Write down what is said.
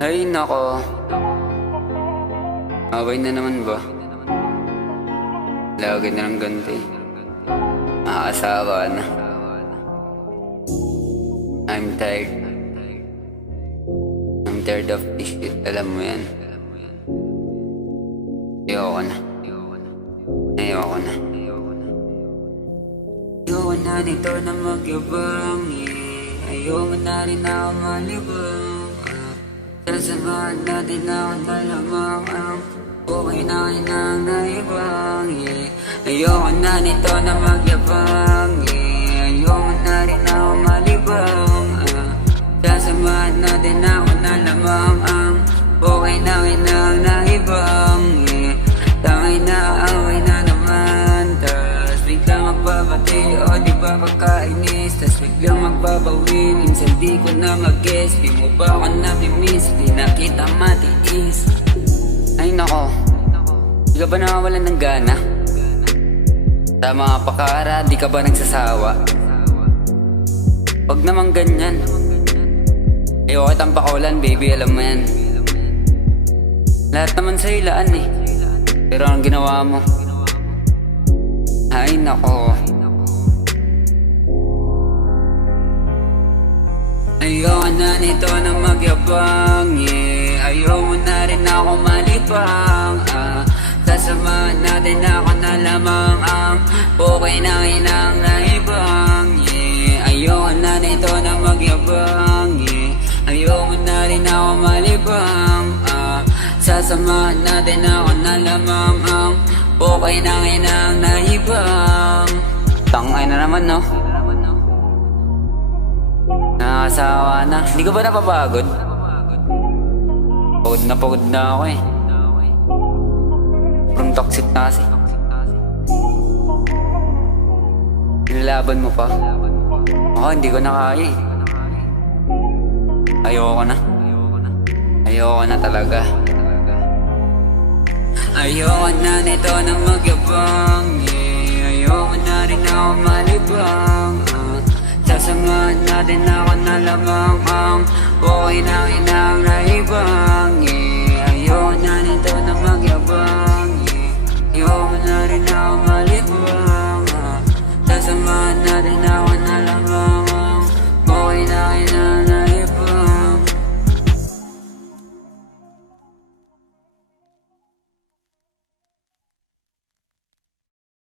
Ay nako, away na naman ba? Lagi na lang ganti. Nakakasawa na. I'm tired. I'm tired of this shit, alam mo yan. Ayoko na. Ayoko na. Ayoko na nito na magyabang, ayoko na rin ako malibang. Sasamahan natin ako na lamang ang okay na inang naibang, ayoko na nito na magyabang, ayoko na rin ako malibang. Sasamahan natin ako na lamang ang okay na inang naibang. Tangay na away na naman, tas biglang magbabati o di ba magkainis, tas biglang magbabawi. Minsan di ko na mag-guess, di mo ba ako nami-miss, di na kita matiis. Ay nako, di ka ba nawawalan ng gana? Sa mga pakara, di ka ba nagsasawa? Wag naman ganyan. Ayoko kitang pakulan, baby, alam mo yan. Lahat naman sa'yo laan pero anong ginawa mo? Ay nako, ayoko na nito na magyabang, ayoko na rin ako malibang. Sasamahan natin ako na lamang ang okay na inang naibang. Ayoko na nito na magyabang, ayoko na rin ako malibang. Sasamahan natin ako na lamang ang okay na inang naibang. Tangay na naman, no? Nakakasawa na. Hindi ka ba napapagod? Pagod na ako Parang toxic na kasi. Nilalaban mo pa. Ako hindi ko na kaya Ayoko na. Ayoko na talaga. Ayoko na nito na magyabang, ayoko na rin ako malibang. Sasamahan natin ako na lamang ang okay na inang naibang. Ayoko na nito na magyabang, ayoko na rin ako malibang.